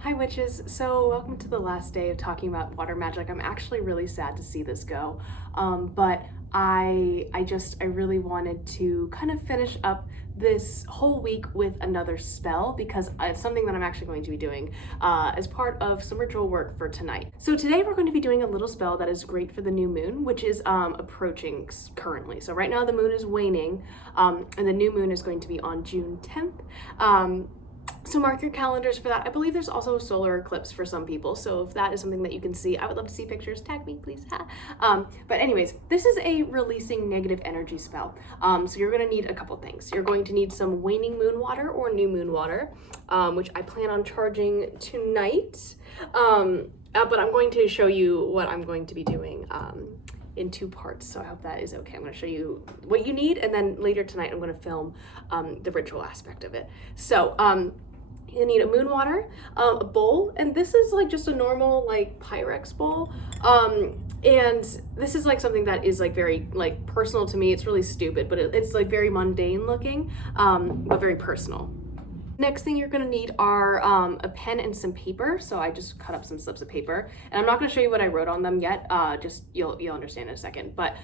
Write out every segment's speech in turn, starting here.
Hi witches, so welcome to the last day of talking about water magic. I'm actually really sad to see this go, but I really wanted to kind of finish up this whole week with another spell because it's something that I'm actually going to be doing as part of some ritual work for tonight. So today we're going to be doing a little spell that is great for the new moon, which is approaching currently. So right now the moon is waning, and the new moon is going to be on June 10th. So mark your calendars for that. I believe there's also a solar eclipse for some people. So if that is something that you can see, I would love to see pictures. Tag me, please. But anyways, this is a releasing negative energy spell. So you're going to need a couple things. You're going to need some waning moon water or new moon water, which I plan on charging tonight. But I'm going to show you what I'm going to be doing in two parts, so I hope that is okay. I'm going to show you what you need, and then later tonight I'm going to film the ritual aspect of it. So you need a moon water, a bowl, and this is like just a normal like Pyrex bowl, and this is like something that is like very like personal to me. It's really stupid, but it's like very mundane looking, but very personal. Next thing you're gonna need are a pen and some paper. So I just cut up some slips of paper, and I'm not gonna show you what I wrote on them yet. Just you'll understand in a second. But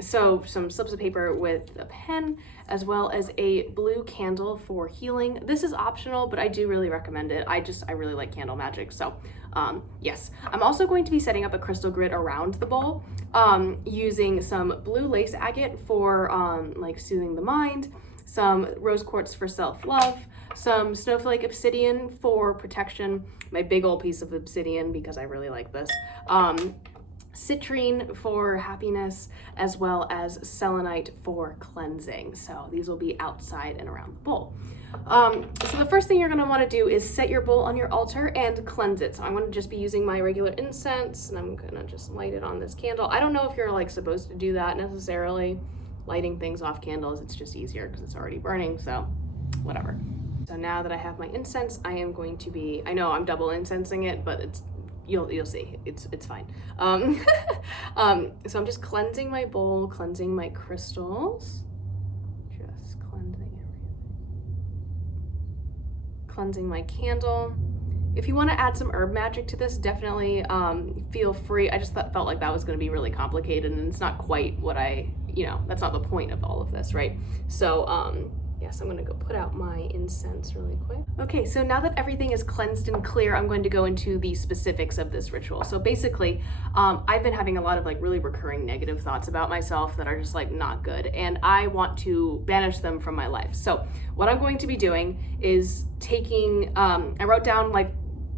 so some slips of paper with a pen, as well as a blue candle for healing. This is optional, but I do really recommend it. I really like candle magic. So yes, I'm also going to be setting up a crystal grid around the bowl, using some blue lace agate for like soothing the mind, some rose quartz for self-love, some snowflake obsidian for protection, my big old piece of obsidian because I really like this, citrine for happiness, as well as selenite for cleansing. So these will be outside and around the bowl. So the first thing you're gonna wanna do is set your bowl on your altar and cleanse it. So I'm gonna just be using my regular incense, and I'm gonna just light it on this candle. I don't know if you're like supposed to do that necessarily, lighting things off candles. It's just easier because it's already burning, so whatever. So now that I have my incense, I am going to be, I know I'm double incensing it, but it's, you'll see, it's fine. So I'm just cleansing my bowl, cleansing my crystals, just cleansing everything. Cleansing my candle. If you want to add some herb magic to this, definitely feel free. I just felt like that was going to be really complicated, and it's not quite what that's not the point of all of this, right? So yes, I'm going to go put out my incense really quick. Okay, so now that everything is cleansed and clear, I'm going to go into the specifics of this ritual. So basically, I've been having a lot of like really recurring negative thoughts about myself that are just like not good, and I want to banish them from my life. So what I'm going to be doing is taking, I wrote down like,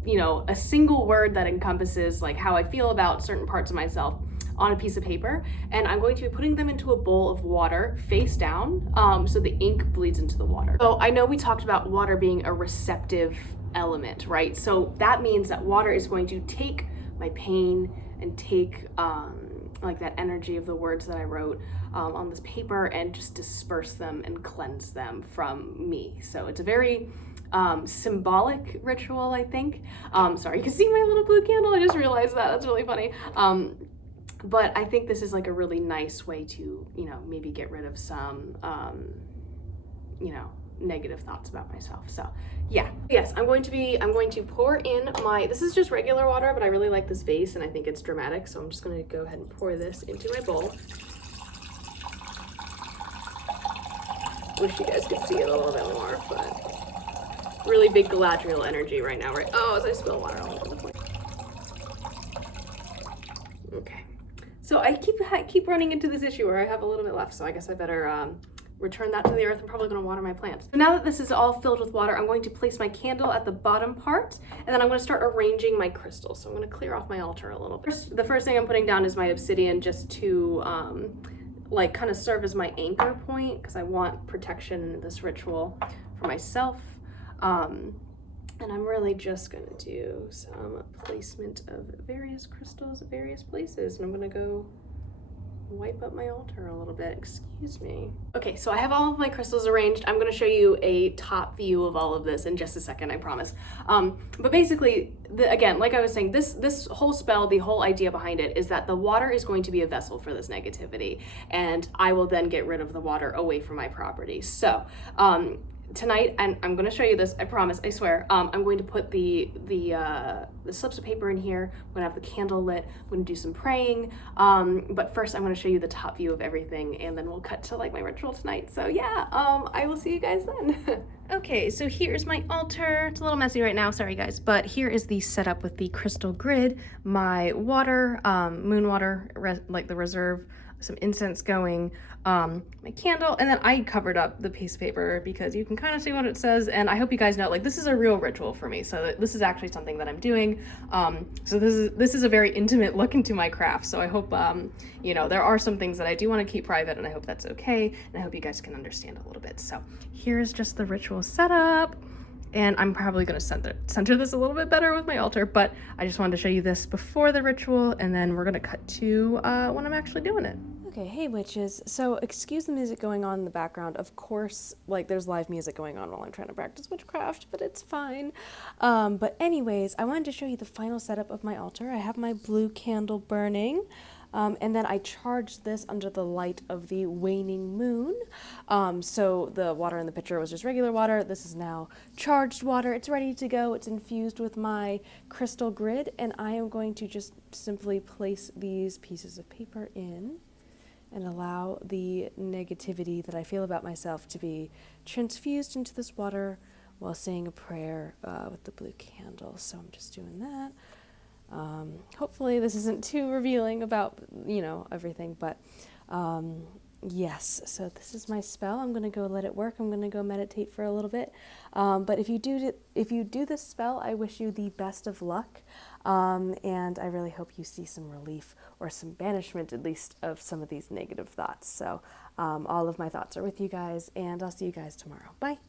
a single word that encompasses like how I feel about certain parts of myself on a piece of paper, and I'm going to be putting them into a bowl of water face down, so the ink bleeds into the water. So I know we talked about water being a receptive element, right? So that means that water is going to take my pain and take like that energy of the words that I wrote on this paper and just disperse them and cleanse them from me. So it's a very symbolic ritual, I think. Sorry, you can see my little blue candle. I just realized that. That's really funny. But I think this is like a really nice way to, maybe get rid of some, negative thoughts about myself. So yeah, yes, I'm going to pour in this is just regular water, but I really like this vase and I think it's dramatic. So I'm just going to go ahead and pour this into my bowl. Wish you guys could see it a little bit more, but really big Galadriel energy right now, right? Oh, as I spill water all over the place. Okay. So I keep running into this issue where I have a little bit left, so I guess I better return that to the earth. I'm probably going to water my plants. So now that this is all filled with water, I'm going to place my candle at the bottom part, and then I'm going to start arranging my crystals. So I'm going to clear off my altar a little bit. The first thing I'm putting down is my obsidian, just to like kind of serve as my anchor point, because I want protection in this ritual for myself. And I'm really just gonna do some placement of various crystals at various places, and I'm gonna go wipe up my altar a little bit. Excuse me. Okay, so I have all of my crystals arranged. I'm gonna show you a top view of all of this in just a second, I promise. But basically, again, like I was saying, this whole spell, the whole idea behind it is that the water is going to be a vessel for this negativity, and I will then get rid of the water away from my property. So tonight, and I'm going to show you this, I promise, I swear. I'm going to put the slips of paper in here. I'm going to have the candle lit. I'm going to do some praying. But first I'm going to show you the top view of everything, and then we'll cut to like my ritual tonight. So yeah, I will see you guys then. Okay, so here's my altar. It's a little messy right now, sorry guys, but here is the setup with the crystal grid, my water, moon water, like the reserve, some incense going, my candle, and then I covered up the piece of paper because you can kind of see what it says, and I hope you guys know, like, this is a real ritual for me, so this is actually something that I'm doing. So this is a very intimate look into my craft, so I hope, you know, there are some things that I do want to keep private, and I hope that's okay, and I hope you guys can understand a little bit. So here's just the ritual setup. And I'm probably going to center this a little bit better with my altar, but I just wanted to show you this before the ritual, and then we're going to cut to when I'm actually doing it. Okay, hey witches. So excuse the music going on in the background. Of course, like there's live music going on while I'm trying to practice witchcraft, but it's fine. But anyways, I wanted to show you the final setup of my altar. I have my blue candle burning. And then I charged this under the light of the waning moon. So the water in the pitcher was just regular water. This is now charged water. It's ready to go. It's infused with my crystal grid, and I am going to just simply place these pieces of paper in and allow the negativity that I feel about myself to be transfused into this water while saying a prayer with the blue candle. So I'm just doing that. Hopefully this isn't too revealing about, you know, everything, but yes, so this is my spell. I'm going to go let it work. I'm going to go meditate for a little bit. But if you do this spell, I wish you the best of luck. And I really hope you see some relief or some banishment, at least, of some of these negative thoughts. So all of my thoughts are with you guys, and I'll see you guys tomorrow. Bye.